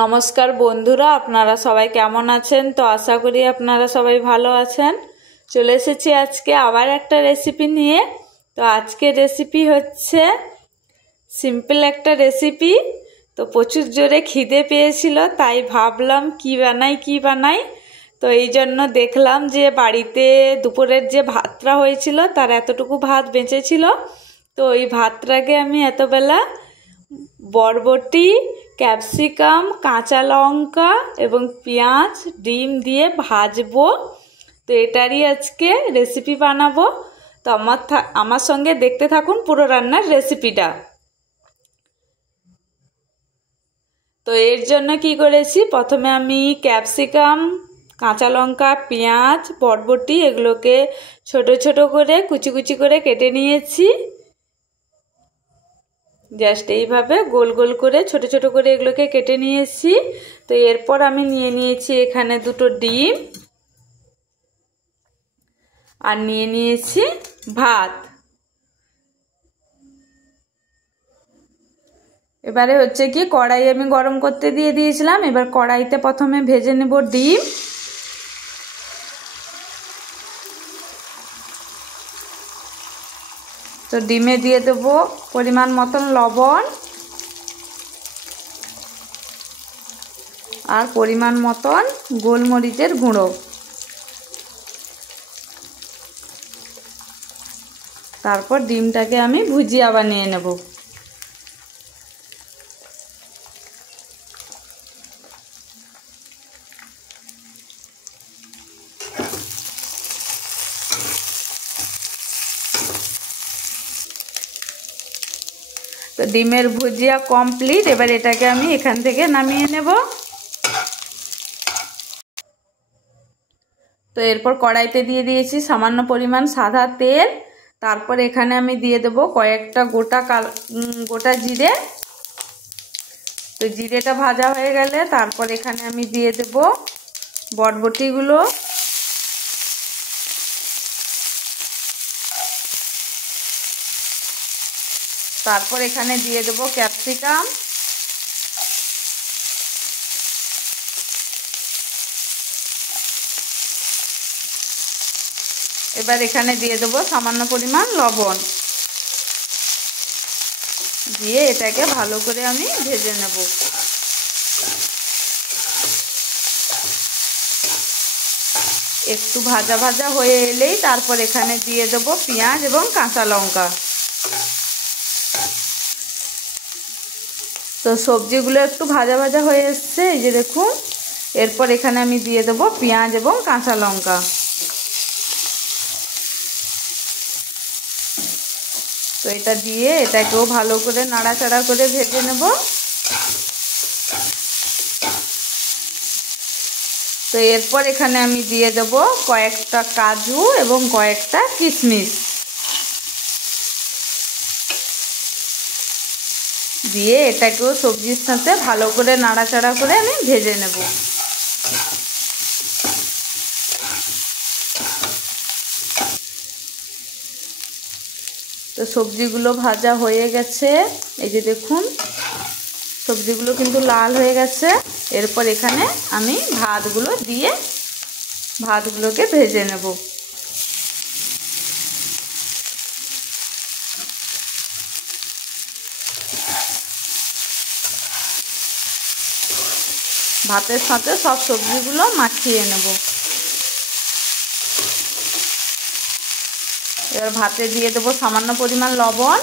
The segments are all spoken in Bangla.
নমস্কার বন্ধুরা, আপনারা সবাই কেমন আছেন? তো আশা করি আপনারা সবাই ভালো আছেন। চলে এসেছি আজকে আবার একটা রেসিপি নিয়ে। তো আজকের রেসিপি হচ্ছে সিম্পল একটা রেসিপি। তো প্রচুর জোরে খিদে পেয়েছিল, তাই ভাবলাম কি বানাই। তো এই জন্য দেখলাম যে বাড়িতে দুপুরের যে ভাতটা হয়েছিল তার এতটুকু ভাত বেঁচেছিল। তো ওই ভাতটাকে আমি এতবেলা বরবটি, ক্যাপসিকাম, কাঁচা লঙ্কা এবং পেঁয়াজ, ডিম দিয়ে ভাজবো। তো এটারই আজকে রেসিপি বানাবো। তো আমার সঙ্গে দেখতে থাকুন পুরো রান্নার রেসিপিটা। তো এর জন্য কি করেছি, প্রথমে আমি ক্যাপসিকাম, কাঁচা লঙ্কা, পেঁয়াজ, বরবটি এগুলোকে ছোট ছোট করে কুচি কুচি করে কেটে নিয়েছি। জাস্ট এইভাবে গোল গোল করে ছোট ছোট করে এগুলোকে কেটে নিয়েছি। তো এরপর আমি নিয়ে নিয়েছি এখানে দুটো ডিম আর নিয়ে নিয়েছি ভাত। এবারে হচ্ছে কি, কড়াই আমি গরম করতে দিয়ে দিয়েছিলাম। এবার কড়াইতে প্রথমে ভেজে নেব ডিম। তো ডিমে দিয়ে দেবো পরিমাণ মতন লবণ আর পরিমাণ মতন গোলমরিচের গুঁড়ো। তারপর ডিমটাকে আমি ভুজিয়া বানিয়ে নেব। তো ডিমের ভুজিয়া কমপ্লিট। এবার এটাকে আমি এখান থেকে নামিয়ে নেব। তো এরপর কড়াইতে দিয়ে দিয়েছি সামান্য পরিমাণ সাদা তেল। তারপর এখানে আমি দিয়ে দেব কয়েকটা গোটা জিরে। তো জিরেটা ভাজা হয়ে গেলে তারপর এখানে আমি দিয়ে দেব বরবটিগুলো। তারপর এখানে দিয়ে দেব ক্যাপসিকাম। এবার এখানে দিয়ে দেব সামান্য পরিমাণ লবণ, দিয়ে এটাকে ভালো করে আমি ভেজে নেব। একটু ভাজা ভাজা হয়ে এলেই তারপর এখানে দিয়ে দেব পেঁয়াজ এবং কাঁচা লঙ্কা। তো সবজিগুলো একটু ভাজা ভাজা হয়ে এসছে, এই যে দেখুন। এরপর এখানে আমি দিয়ে দেব পেঁয়াজ এবং কাঁচা লঙ্কা। তো এটা দিয়ে এটাকেও ভালো করে নাড়াচাড়া করে ভেজে নেব। তো এরপর এখানে আমি দিয়ে দেব কয়েকটা কাজু এবং কয়েকটা কিশমিশ, দিয়ে এটাকেও সবজির সাথে ভালো করে নাড়াচাড়া করে আমি ভেজে নেব। তো সবজিগুলো ভাজা হয়ে গেছে, এই যে দেখুন সবজিগুলো কিন্তু লাল হয়ে গেছে। এরপর এখানে আমি ভাতগুলোকে ভেজে নেব। ভাতের সাথে সব সবজিগুলো মাখিয়ে নেব। এবার ভাতে দিয়ে দেবো সামান্য পরিমাণ লবণ,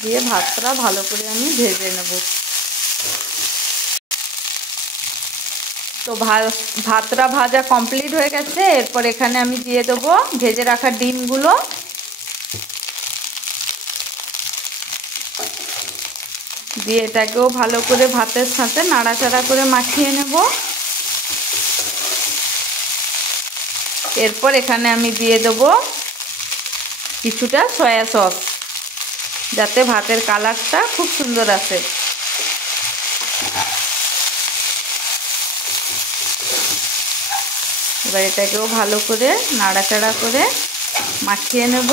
দিয়ে ভাতটা ভালো করে আমি ভেজে নেব। তো ভাতটা ভাজা কমপ্লিট হয়ে গেছে। এরপর এখানে আমি দিয়ে দেবো ভেজে রাখা ডিমগুলো। দিয়ে এটাকেও ভালো করে ভাতের সাথে নাড়াচাড়া করে মাখিয়ে নেব। এরপর এখানে আমি দিয়ে দেব কিছুটা সয়া সস, যাতে ভাতের কালারটা খুব সুন্দর আসে। এবার এটাকেও ভালো করে নাড়াচাড়া করে মাখিয়ে নেব।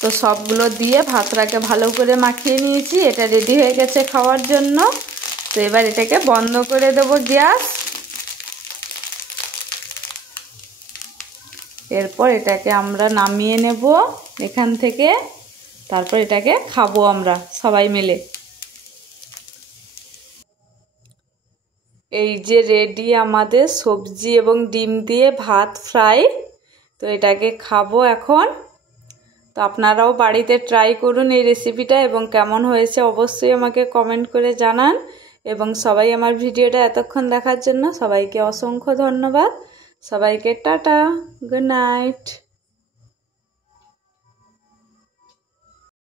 তো সবগুলো দিয়ে ভাতটাকে ভালো করে মাখিয়ে নিয়েছি। এটা রেডি হয়ে গেছে খাওয়ার জন্য। তো এবার এটাকে বন্ধ করে দেব গ্যাস। এরপর এটাকে আমরা নামিয়ে নেব এখান থেকে। তারপর এটাকে খাবো আমরা সবাই মিলে। এই যে রেডি আমাদের সবজি এবং ডিম দিয়ে ভাত ফ্রাই। তো এটাকে খাবো এখন। তো আপনারাও বাড়িতে ট্রাই করুন এই রেসিপিটা, এবং কেমন হয়েছে অবশ্যই আমাকে কমেন্ট করে জানান। এবং সবাই আমার ভিডিওটা এতক্ষণ দেখার জন্য সবাইকে অসংখ্য ধন্যবাদ। সবাইকে টাটা, গুড নাইট।